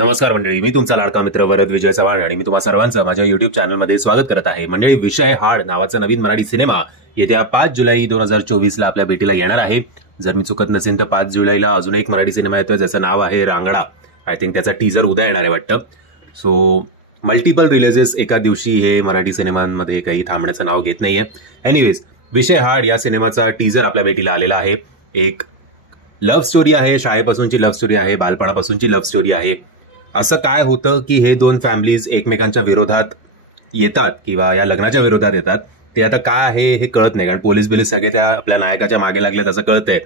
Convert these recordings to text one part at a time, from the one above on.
नमस्कार मंडळी, मी तुमचा लाडका मित्र वरद विजय चव्हाण आणि मी तुम्हा सर्वांचं माझ्या युट्यूब चॅनलमध्ये स्वागत करत आहे. मंडळी, विषय हाड नावाचा नवीन मराठी सिनेमा येत्या 5 जुलै 2024 आपल्या भेटीला येणार आहे. जर मी चुकत नसेल तर 5 जुलैला अजून एक मराठी सिनेमा येतोय ज्याचं नाव आहे रांगडा. आय थिंक त्याचा टीजर उद्या येणार आहे वाटतं. सो मल्टिपल रिलीजेस एका दिवशी हे मराठी सिनेमांमध्ये काही थांबण्याचं नाव घेत नाहीये. एनिवेज, विषय हाड या सिनेमाचा टीजर आपल्या भेटीला आलेला आहे. एक लव्ह स्टोरी आहे, शाळेपासूनची लव्ह स्टोरी आहे, बालपणापासूनची लव्ह स्टोरी आहे. असं काय होतं की हे दोन फॅमिलीज एकमेकांच्या विरोधात येतात किंवा या लग्नाच्या विरोधात येतात, ते आता काय आहे हे कळत नाही. कारण पोलीस बिलीस सगळे त्या आपल्या नायकाच्या मागे लागले असं कळतंय.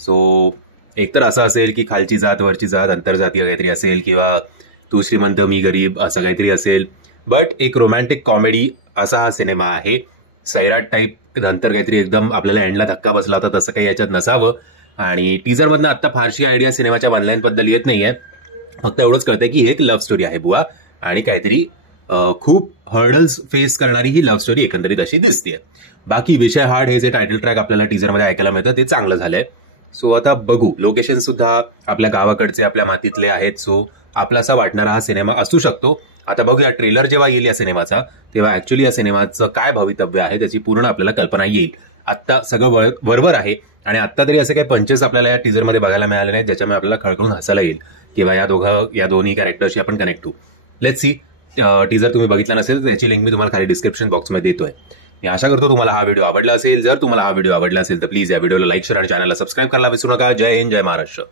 सो एकतर असं असेल की खालची जात वरची जात आंतरजातीय काहीतरी असेल, किंवा तू श्रीमंत मी गरीब असं काहीतरी असेल. बट एक रोमॅन्टिक कॉमेडी असा हा सिनेमा आहे. सैराट टाईप नंतर काहीतरी एकदम आपल्याला एंडला धक्का बसला होता तसं काही याच्यात नसावं. आणि टीजरमधनं आता फारशी आयडिया सिनेमाच्या ऑनलाईन बद्दल येत नाहीये. फक्त एवढंच कळतंय की एक लव्ह स्टोरी आहे बुवा, आणि काहीतरी खूप हर्डल्स फेस करणारी ही लव्ह स्टोरी एकंदरीत अशी दिसते. बाकी विषय हाड हे जे टायटल ट्रॅक आपल्याला टीजरमध्ये ऐकायला मिळतं ते चांगलं झालंय. सो आता बघू. लोकेशन सुद्धा आपल्या गावाकडचे, आपल्या मातीतले आहेत. सो आपलासा वाटणारा हा सिनेमा असू शकतो. आता बघूया, ट्रेलर जेव्हा येईल या सिनेमाचा तेव्हा ऍक्च्युली या सिनेमाचं काय भवितव्य आहे त्याची पूर्ण आपल्याला कल्पना येईल. आत्ता सगळं वरवर आहे आणि आत्ता तरी असे काही पंचेस आपल्याला या टीजरमध्ये बघायला मिळाले नाहीत ज्याच्यामुळे आपल्याला खळखळून हसायला येईल किंवा या दोन्ही कॅरेक्टरशी आपण कनेक्ट होऊ. Let's see. टीजर तुम्ही बघितला नसेल तर त्याची लिंक मी तुम्हाला खाली डिस्क्रिप्शन बॉक्समध्ये देतोय. मी आशा करतो तुम्हाला हा व्हिडिओ आवडला असेल. जर तुम्हाला हा व्हिडिओ आवडला असेल तर प्लीज या व्हिडिओला लाईक, शेअर आणि चॅनलला सबस्क्राईब करायला विसरू नका. जय हिंद, जय महाराष्ट्र.